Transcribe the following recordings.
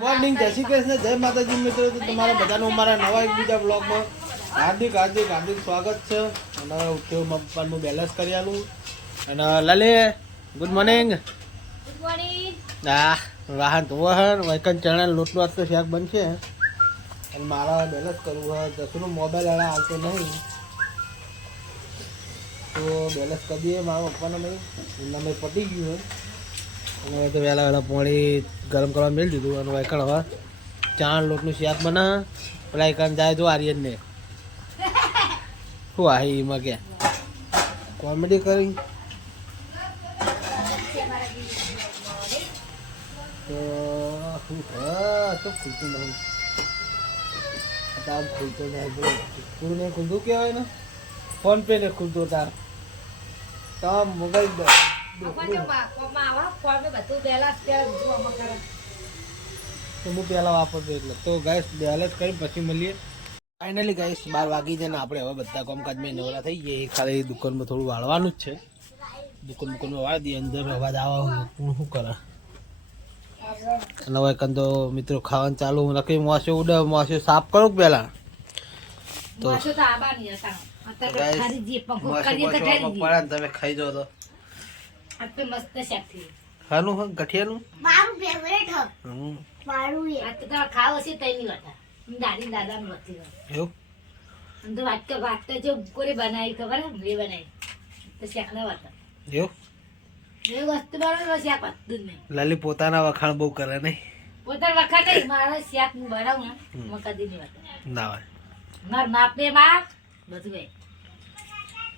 Morning, જય શ્રી કૃષ્ણ, જય માતાજી મિત્રો. તો તમારા બધાનું અમારા નવા એક બીજા બ્લોગમાં હાર્દિક હાર્દિક હાર્દિક સ્વાગત છે. અને ઉઠ્યો પપ્પાનું બેલેન્સ કરી આલું. અને લાલે ગુડ મોર્નિંગ. Good morning. હા, વાહન ધોવાહન વૈકન ચણા લોટનું આજ તો શાક બનશે. અને મારા બેલેન્સ કરવું હોય દસનું મોબાઈલ વાળા આવતો નહીં તો બેલેન્સ કરી દઈએ મારા પપ્પાને ભાઈ એમના મેં પટી ગયું હોય. અને તો વહેલા વહેલા પાણી ગરમ કરવા મેળ દીધું. અને વૈકણ હવે ચણા લોટનું શાક બના પેલા એકણ જાય તો આર્યનને શું આહી એમાં કે કોમેડી કરી તો શું તો ખુલતું નહીં. તાર ખુલતો નહીં તું ને ખુલતું કહેવાય ને ફોન પે ને ખુલતો તાર તો મોબાઈલ તો હું પહેલાં વાપરતો એટલે તો ગાઈસ બેલેન્સ કરી પછી મળીએ. ફાઇનલી ગાઈસ 12 વાગી જાય ને આપણે હવે બધા કામકાજમાં નવરા થઈ જઈએ. ખાલી દુકાનમાં થોડું વાળવાનું જ છે. દુકાનમાં વાળી દઈએ. અંદર અવાજ આવે હું શું કરે અને હવે કંઈ તો મિત્રો ખાવાનું ચાલુ નક્કી મોસો ઉડે મોસો સાફ કરું પહેલાં તો તમે ખાઈ જાઓ તો મસ્ત શાક થઈ ખાનું હોય ગઠિયાનું મારું ફેવરેટ હ મારું આ તો ખાવ હશે તઈની વાતા દાદી દાદાનું હતી એવું અંદર વાત જો કોરે બનાવી ખબર હે મે બનાવી તો શાક ના વાતા એવું એ વસ્તુ બનાવવા શાક વાતું નહીં. લાલી પોતાના વખાણ બહુ કરે નહીં. પોતાના વખાણ નહીં મારા શાક હું બનાવું ને મકાદી ની વાતા ના હોય માર માપે માં બધું એ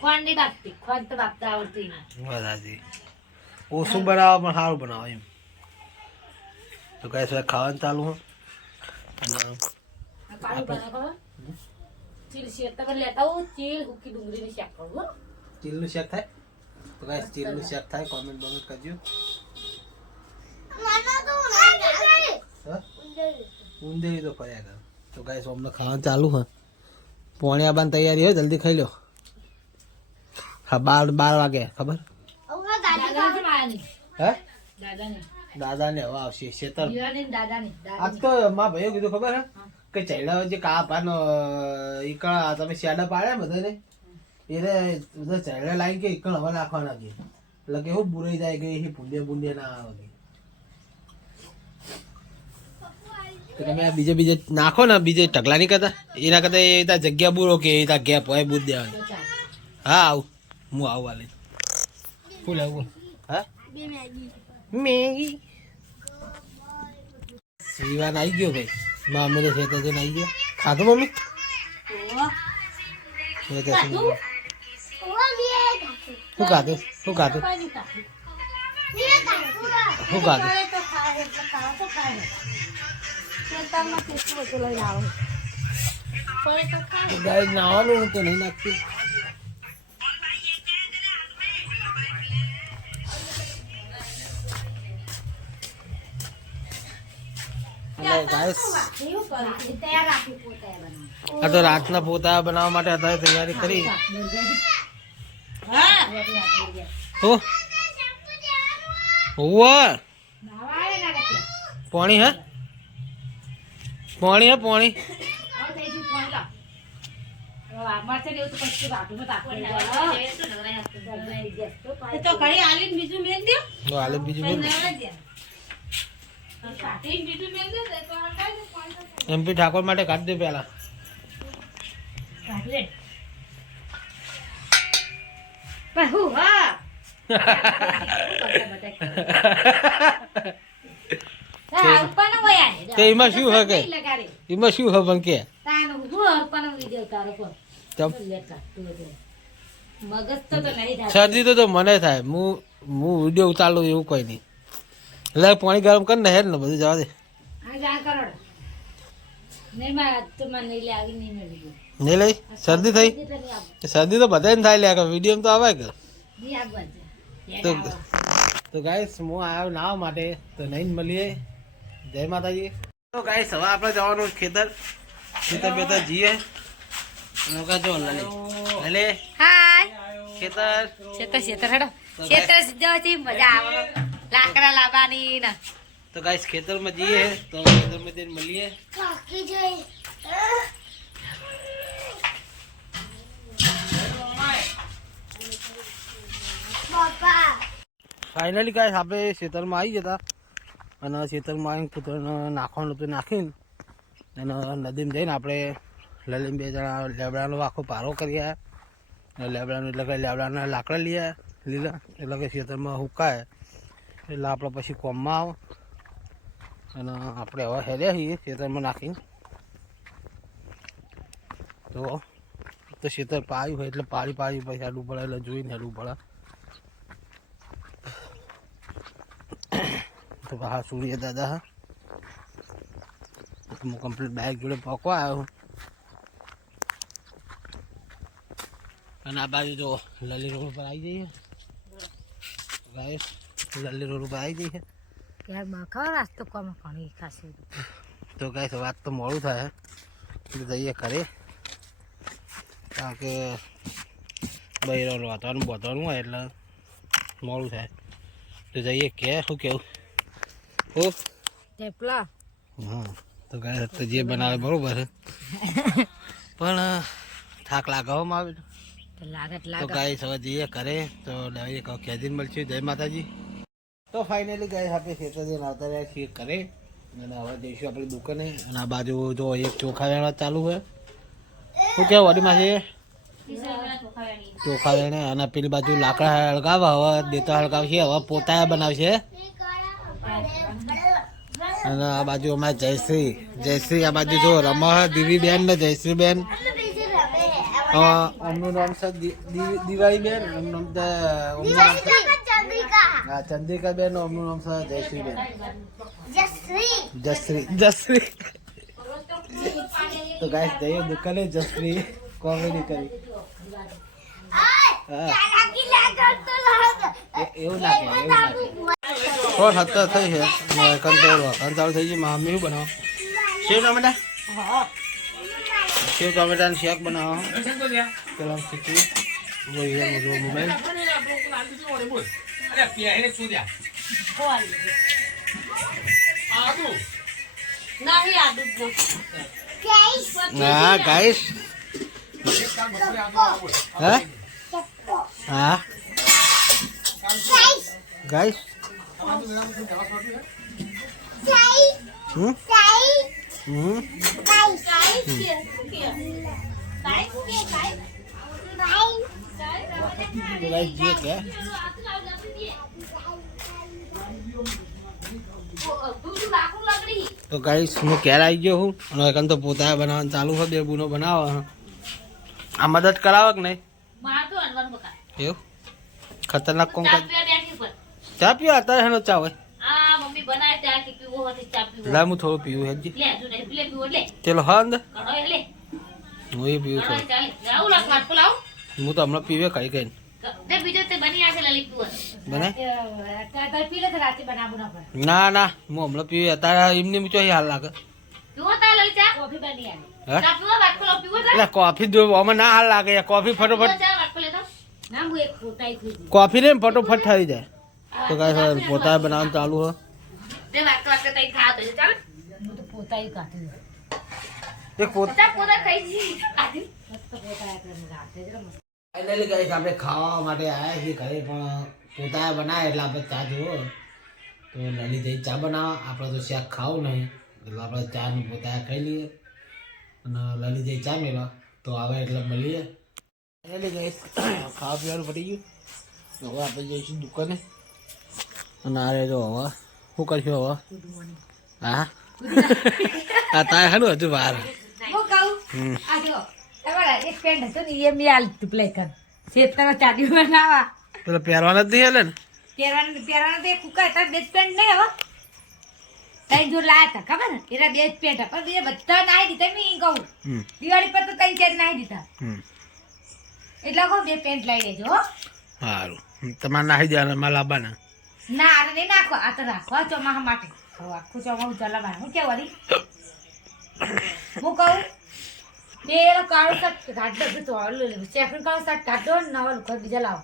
ખોન નહીં બાપતી ખોન તો બાપતા આવડતી ના વધારે ઓછું બનાવો પણ સારું બનાવો એમ. તો કઈ શું ખાવાનું ચાલુ હોય પાણી બનાવો ચીલ શેર તમે લેતા હો ચીલ હુકી ડુંગળીની શાક કરું ચીલનું શાક થાય તો ગાઈસ ચીલનું શાક થાય કોમેન્ટ બોમેન્ટ કરજો. ઊંધેરી તો ફર્યા કર. તો ગાઈસ અમને ખાવાનું ચાલુ હોય પોણી આવવાની તૈયારી હોય જલ્દી ખાઈ લો. હા 12 વાગે ખબર હે દાદાને હવે આવશે શેતર. આજ તો મારા ભાઈઓ કીધું ખબર હે કે ચૈડા જે કા પાનો ઈકણ તમે શેડા પાડ્યા બધાને એને બધા ચૈડા લાવી કે ઈકણ હવે નાખવાના છે એટલે કે હું બુરાઈ જાય કે એ ભૂંડે ના આવે તો તમે આ બીજે નાખો ને બીજે ઢગલા નહીં કરતા એના કરતા એ ત્યાં જગ્યા બુરો કે એ ત્યાં ગેપ હોય બુધ દેવાની. હા આવું હું આવું વાલે ફૂલ આવું હા મેગી સીવાન આવી ગયો ભાઈ મામી ને ખેતર જઈને આવી ગયો ખાધું મમ્મી શું ખાધું શું ખાધું શું ખાધું ગાય નાવાનું તો નહીં નાખતી. આ તો રાતના પોતા બનાવવા માટે અત્યારે તૈયારી કરી. પાણી હે પાણી હે પાણી બીજું એમપી ઠાકોર માટે કાઢ દે પેલા. એમાં શું હે કે એમાં શું હે પણ કે શરદી તો મને થાય હું વિડીયો ઉતારું એવું કોઈ નહીં. એટલે પાણી ગરમ કરી ને હેર ને બધું જવા દે. નહીં લઈ શરદી થઈ શરદી તો બધાને થાય લે વિડીયો તો આવે કે તો ગાઈસ હું આવ્યો નાવા માટે તો નહીં મળીએ. જય માતાજી. તો ગાઈસ હવે આપણે જવાનું ખેતર બેતર જઈએ. જો લે ખેતર ખેતર હેડો ખેતર જો મજા આવે લાકડા લાવવાની ને તો તો ગાઈસ ખેતરમાં જઈએ તો ખેતરમાં જઈને મળીએ. ફાઇનલી ગાઈસ આપણે ખેતરમાં આવી જતા અને ખેતરમાં આવીને કૂતરાને નાખવાનું હતું નાખીને અને નદીમાં જઈને આપણે લલીમ 2 જણા લેબડાનો આખો પારો કરી આવ્યા. લેબડાનું એટલે કે લેબડાના લાકડા લઈ આવ્યા લીલા એટલે કે ખેતરમાં હુકાય એટલે આપણે પછી કોમમાં આવો અને આપણે હવે હેર્યા છીએ ખેતરમાં નાખીને. તો ખેતર પાયું હોય એટલે પાડી પછી હેડવું પડે એટલે જોઈને હેડવું પડે. તો હા સૂર્ય દાદા હું કમ્પ્લીટ બાઇક જોડે પકવા આવ્યો અને આ બાજુ જો લલી રોડ ઉપર આવી જઈએ ગાઈસ. લલી રોડ ઉપર આવી જઈએ તો ગાઈસ વાત તો મોડું થાય એટલે જઈએ ઘરે કારણ કે બૈરો વાતાવરણ બોતવાનું હોય એટલે મોડું થાય તો જઈએ કે શું કેવું હા. તો ગાઈસ તો જે બનાવે બરોબર છે પણ થાક લાગવામાં આવે તો ગાઈસ હવે જઈએ ઘરે તો ખેદીને મળશું. જય માતાજી. તો ફાઇનલી ગાઈસ આપણે ખેતર જઈને આવતા રહ્યા છીએ ઘરે અને હવે જઈશું આપણી દુકાને. અને આ બાજુ જો એક ચોખા વેણવા ચાલુ હોય શું કેવું વાડીમાં છે ચોખા વેણે અને પેલી બાજુ લાકડા હળગાવે હવે દેતા હળગાવશે હવે પોતા બનાવશે. અને આ બાજુ અમારે જયશ્રી આ બાજુ જો રમા દીવી બેન ને જયશ્રી બેન અમનું નામ છે દિવાળી બેન એમનું નામ હા ચંદ્રિકા બેન અમનું નામ છે જયશ્રી બેન જયશ્રી. તો ગાઈસ જઈએ દુકાને જયશ્રી કોમેડી કરી એવું ના કે 70 થઈ છે કંટ્રોલ ચાલુ થઈ ગઈ. મમ્મી શું બનાવો સેવ ટમેટા સેવ ટમેટાનું શાક બનાવો પેલા ખીચડી મોબાઈલ હા ગાઈસ હા હા ગાઈસ તો ગાઈસ હું ક્યારે આવી ગયો હું અને તો પોતા બનાવવાનું ચાલુ હોય. બે બુનો બનાવો આ મદદ કરાવો કે નહીં એવું ખતરનાક કોમ ચા પીવો અત્યારે હેનો ચા હોય લા હું થોડું પીવું હેજી ચલો હા અંદર હું એ પીવું છું હું તો હમણાં પીવે કઈ કઈ ના ના હું હમણાં પીવે અત્યારે એમની ચોઈ હાલ લાગે કોફી આમાં ના હાલ લાગે કોફી ફટોફટ કોફી ને ફટોફટ થઈ જાય. તો કાંઈ પોતા બનાવવાનું ચાલુ હોય ફાઇનલી ગાઈસ આપણે ખાવા માટે આવ્યા છીએ ઘરે પણ પોતા બનાવે એટલે આપણે ચા જુઓ તો લલી જઈ ચા બનાવો. આપણે તો શાક ખાવું નહીં એટલે આપણે ચા ને પોતા ખાઈ લઈએ અને લલી જઈ ચા મેળવા તો આવે એટલે મળીએ. ફાઇનલી ગાઈસ ખાવા પીવાનું પડી ગયું હવે આપણે જઈશું દુકાને અને આ જો હવે શું કરશું હવે હા આ તારે હાલું હજુ બહાર પેલા પહેરવાના જ નહીં હાલે ને દિવાળી પર તો 3 ચાર નાઈ દીધા એટલે કહું 2 પેન્ટ લઈ લેજો સારું તમારે નાખી દેવાના માલ આવવાના ના અરે નહીં નાખો આ તો રાખવા ચોમાસા માટે આખું ચોમાસું ચલાવવાનું હું કેવું વળી હું કહું પેલો કાળો શર્ટ કાઢ દો તો સેકન્ડ કાળો શર્ટ કાઢો ને નવા લુકા બીજા લાવો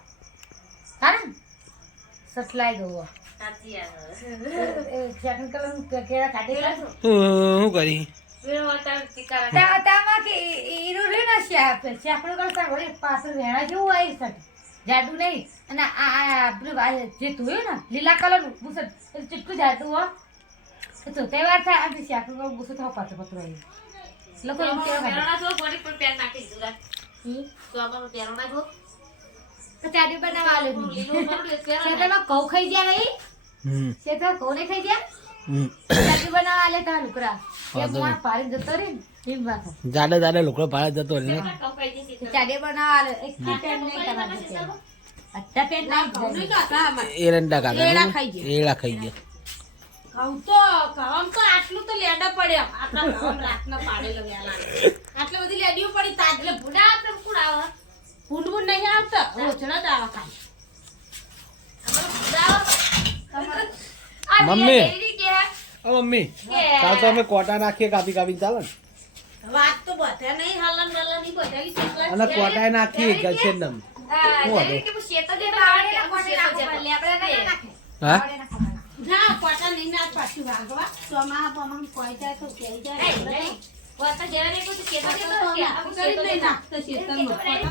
હા ને શર્ટ લાવી દઉં સેકન્ડ કલર કેળા કાઢી કાઢો શું કરી તામાં કે ઈરું રે ને સેકન્ડ કલર વળી પાછળ વેણા જેવું આવી શકે જાડું નહીં અને આ પેલું જે ધોયું ને લીલા કલરનું બુસટ એટલે ચીટકું જાડું હો તો તહેવાર થાય અને સેકન્ડ કલર બુસટ થાવ પાછું પતરું આવી લોકો એમ કેવા તો ચાડી બનાવવા આલે શેતરમાં ઘઉં ખાઈ ગયા નહીં શેતરમાં ઘઉં નહીં ખાઈ ગયા ચાડી બનાવવા આલે તા લુકરા એ મોણ પાડી જતો રે ને એમ વાત જાડે જાડે લોકડો ભાડે જતો ને ચાડી બનાવવા આલે એક પેન નહીં કરવાનું અચ્છા પેન નહીં એરંડા કાકા એડા ખાઈ ગયા. એડા ખાઈ ગયા ઘઉં તો ઘઉં તો આટલું તો લેડા પડે આટલા ઘઉં રાતના પાડેલો વેલા આટલી બધી લેડીઓ પડી તાજલે ભૂડા આપણે કોણ આવે ભૂંડવું નહીં આવતા ઓછડા જ આવે ખાલી મમ્મી મમ્મી કાલ તો અમે કોટા નાખીએ કાપી કાપી ચાલે ને વાત તો બધા નહીં હાલન વાલન ની બધા અને કોટાય નાખીએ ગલશે નમ હા ના કોટા નહીં ના પાછું વાગવા ચોમા પમમ કોઈ જાય તો કેઈ જાય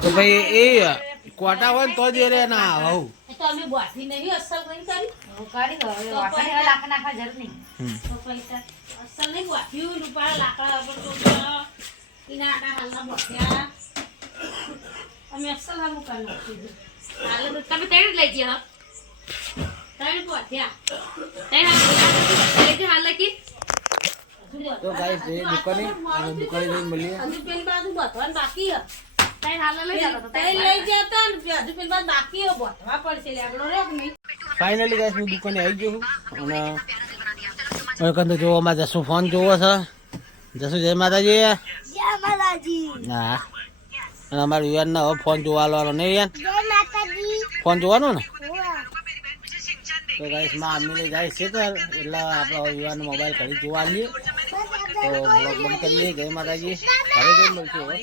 તો ભાઈ એ કોટા હોય ને તો જ એ રે ના આવું તો અમે બોઠી નહીં અસલ નહીં કરી તો પૈસા અસલ નહીં બોઠ્યું રૂપાળા લાકડા ઉપર તો એના આટા હાલના બોઠ્યા અમે અસલ હાલું કરી નાખ્યું હાલે તો તમે તેડ લઈ ગયા તેડ બોઠ્યા તેડ હાલ લખી તો ગાઈસ એ દુકાને અને દુકાને જઈને મળીએ હજુ પેલી બાજુ બોધવાનું બાકી હે તઈ લઈ જતા ને હજુ પેલી બાજુ બાકી હે બોધવા પડશે લેગડો રે કે નહીં ફાઇનલી ગાઈસ હું દુકાને આવી ગયો છું અને હવે કંતો જો અમાર જસુ ફોન જોવો છે જસુ જય માતાજી હા અને અમારા યુવાન હવે ફોન જોવા આવવાનો નહીં યાર ફોન જોવાનો ને તો ગાઈસ માં અમ્મી જાય છે તો એટલે આપણે યુવાન મોબાઈલ ઘડી જોવા આવીએ તો બ્લોગ બંધ કરીએ જય માતાજી ઘરે જઈને મળશું હવે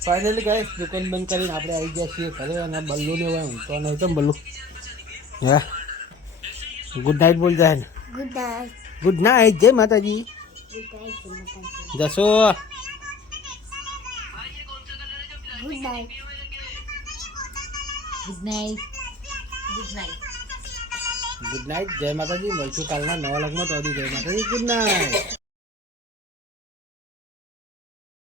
ફાઇનલી ગાઈસ દુકાન બંધ કરીને આપણે આવી ગયા છીએ ઘરે અને બલ્લુ ને હોય હું તો નહીં તો બલ્લુ હે ગુડ નાઇટ બોલ જાય ને ગુડ નાઇટ જય માતાજી જશો good night good night good night જય માતાજી મળશું કાલના નવા લગ્નમાં તો જય માતાજી ગુડ નાઇટ